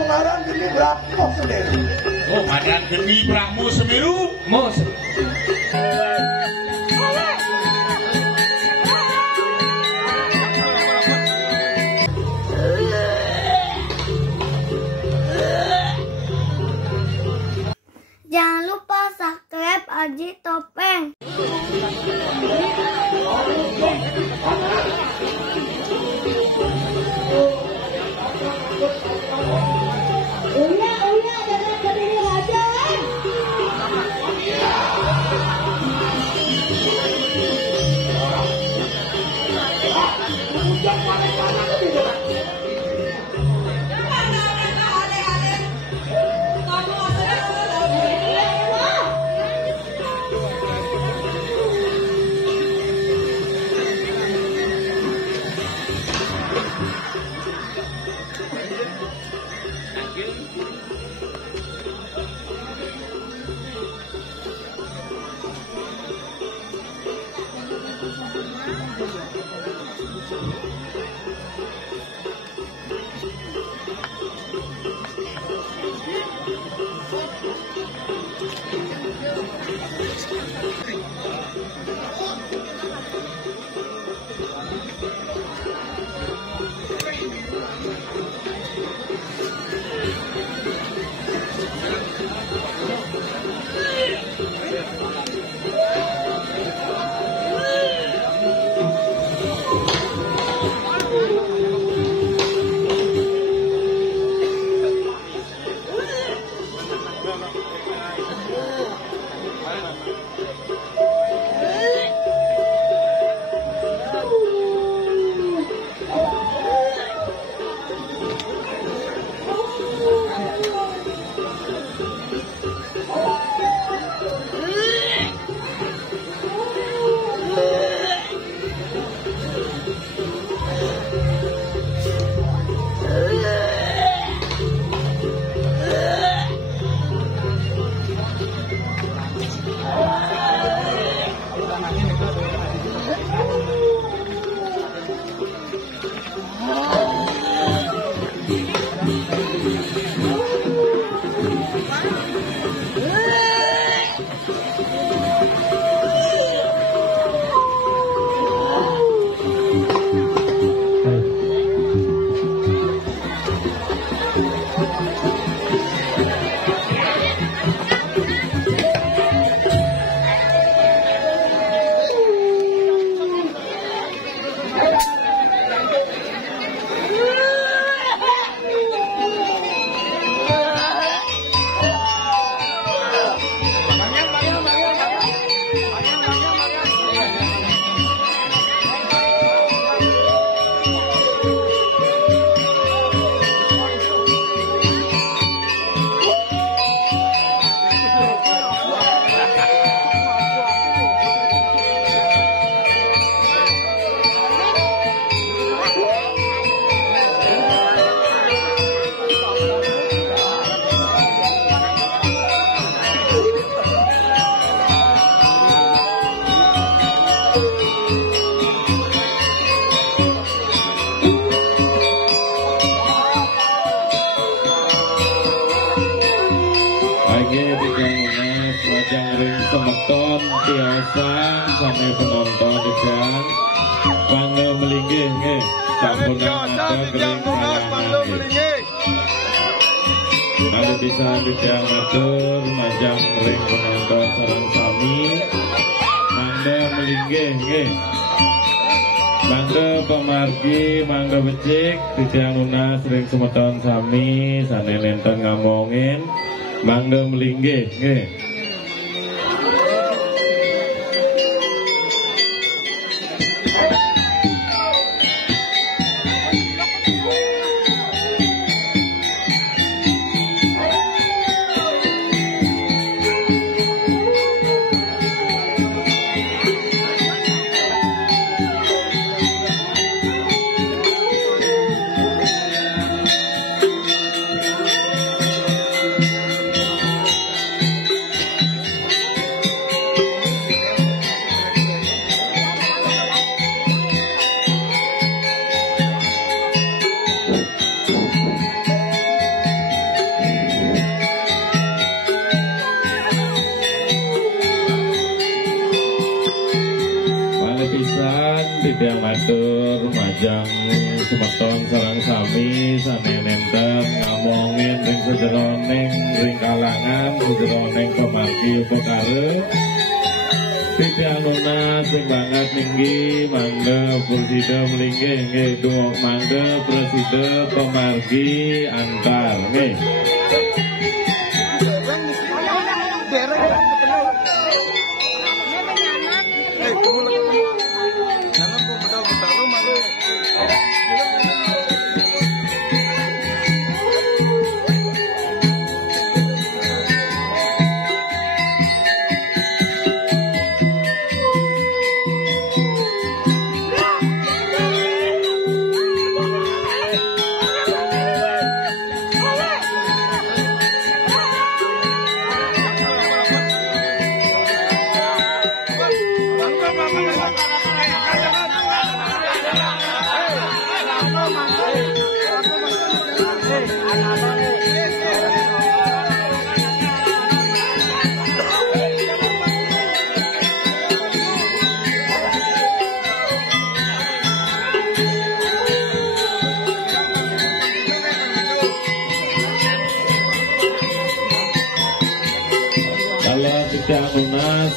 mengarang geni Brahmo Semeru. Oh, ngaran geni Brahmo Semeru. Mos. Jangan lupa subscribe Aji Topeng. semeton tiasa sampai penonton sedang bangga melinggih nggih sampun ada kering kalangan nggih. Kalau bisa bidang matur majang ring penonton sareng sami mangga melinggih nggih. Mangga pemargi mangga becik bidang lunas ring semeton sami sane nenten ngamongin mangga melinggih nggih. semeton sareng sami sanenenten ngomongin ring sederoneng ring kalangan sederoneng pemargi perkara Pipianuna sing banget tinggi mangga presida melinggih nggih donga mangga presida pemargi antar nggih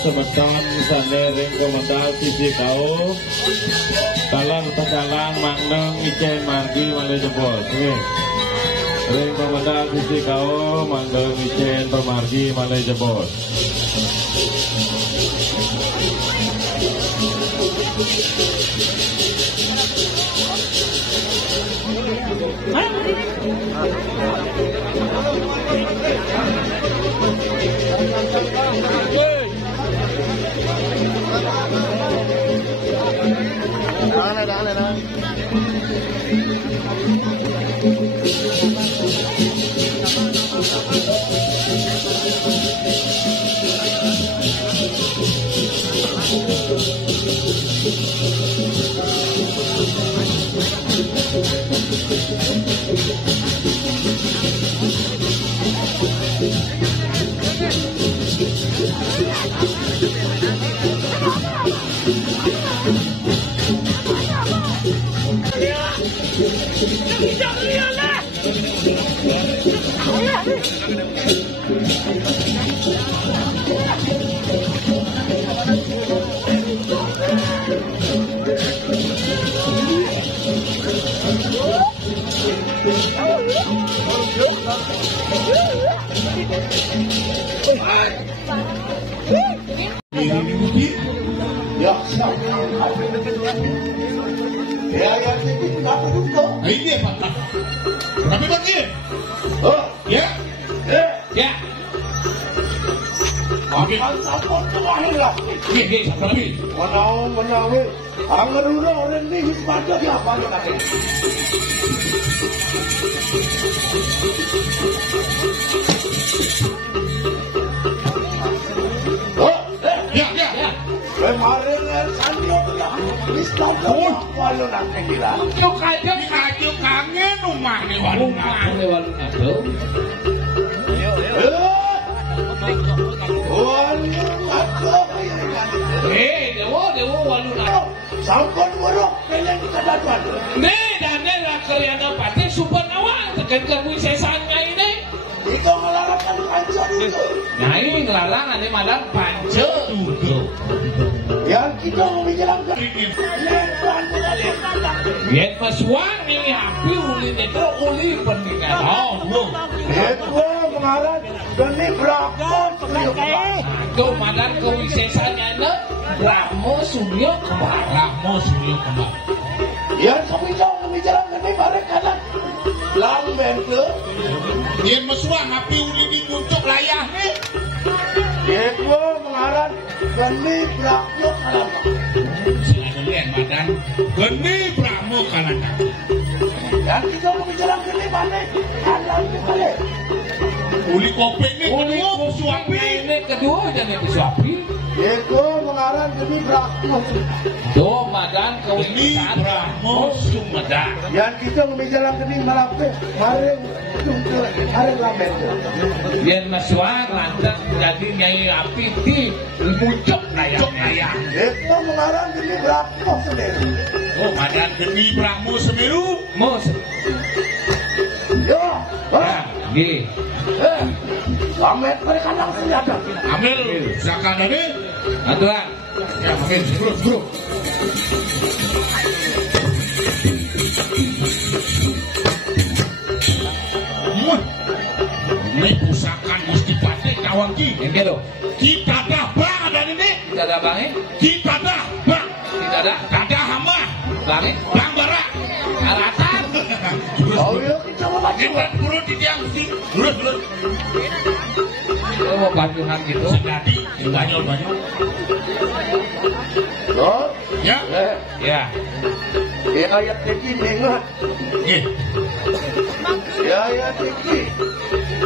semeton sanering komentar sisi kau kalan pekalan makneng icen margi malih jempol nggih ring komentar sisi kau manggeng icen pemargi malih jempol Ya, ya, ini kenapa juga? Ini Pak. Tapi bagi. Oh, Ya. Ya. Oke. apa kemarin lah? Nggih, satu lagi. Menang, angin udah orang ini sepatu siapa yang kasih? Oh, Ya. kemarin Sandio telah istana walau nanti gila. Cuk aja kangen rumah nih walung itu. Dewa walung itu. Sampun warok kalian kita dapat. Dan lah kalian pasti super awal tekan kewisesannya ini. Itu ngelarangkan panca itu. Nah ini ngelarangan ini malah panca itu. Yang kita mau bicara Yet maswang ini api ulin itu uli pentingan. itu kemarin geni berapa? Tuh madan kewisesannya ini Ramo Suryo Kembar. Yang kami tahu bicara geni mereka kan lamben ke. Yet maswang api ulin di pucuk layahnya. Itu kemarin geni berapa kalapa? Silakan lihat badan. Geni Brahmo Kalanda. Yang kita mau bicara geni mana? Alam kali. Uli kopeng ini kedua suapi. Ini kedua jadi suapi. Itu mengarang geni berapa? Do madan kewisesan Brahmo Sumedang. Yang kita mau bicara geni malape, mari lamben. Yen maswang lantas jadi nyai api di pucuk layang. Itu mengarang geni berapa sendiri? Oh, madan geni Brahmo Semeru. mus. Yo, Ya, nggih. Amet mereka nang senjata. Ambil sakadane. Aturan. Ya, ambil bro. Ini pusakan Gusti Patih kawan ki. Nggih lho. Kita dah bang ada ini. Tidak ada bange? Kita dah bang. Tidak ada Ada hamba. bange? Bang bara. Alatan. Oh iya kita mau maju. Kita turun di tiang sih. Lurus. Lo mau bantuan gitu? Sedadi banyak. Yo, Ya. Ya. ya ayat tinggi ingat. Nggih. Ya ayat tinggi.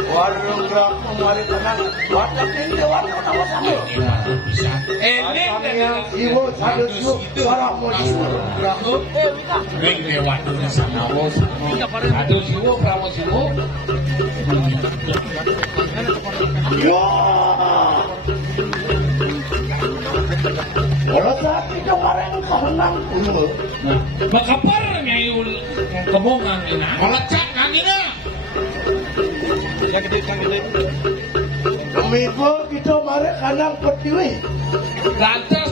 Warung gerak kemari tenang. Watak ini warung nama sama. Bisa. Eling dan Iwo sadar su para moju. Ring lewat di sana. Aduh siwo, pramu siwo. Yo. Kalau saat itu kemarin kemenang dulu. Bakapar ngayul kemongang ina. Melecak kanina. Demi itu kita kemarin kanang pertiwi. Lantas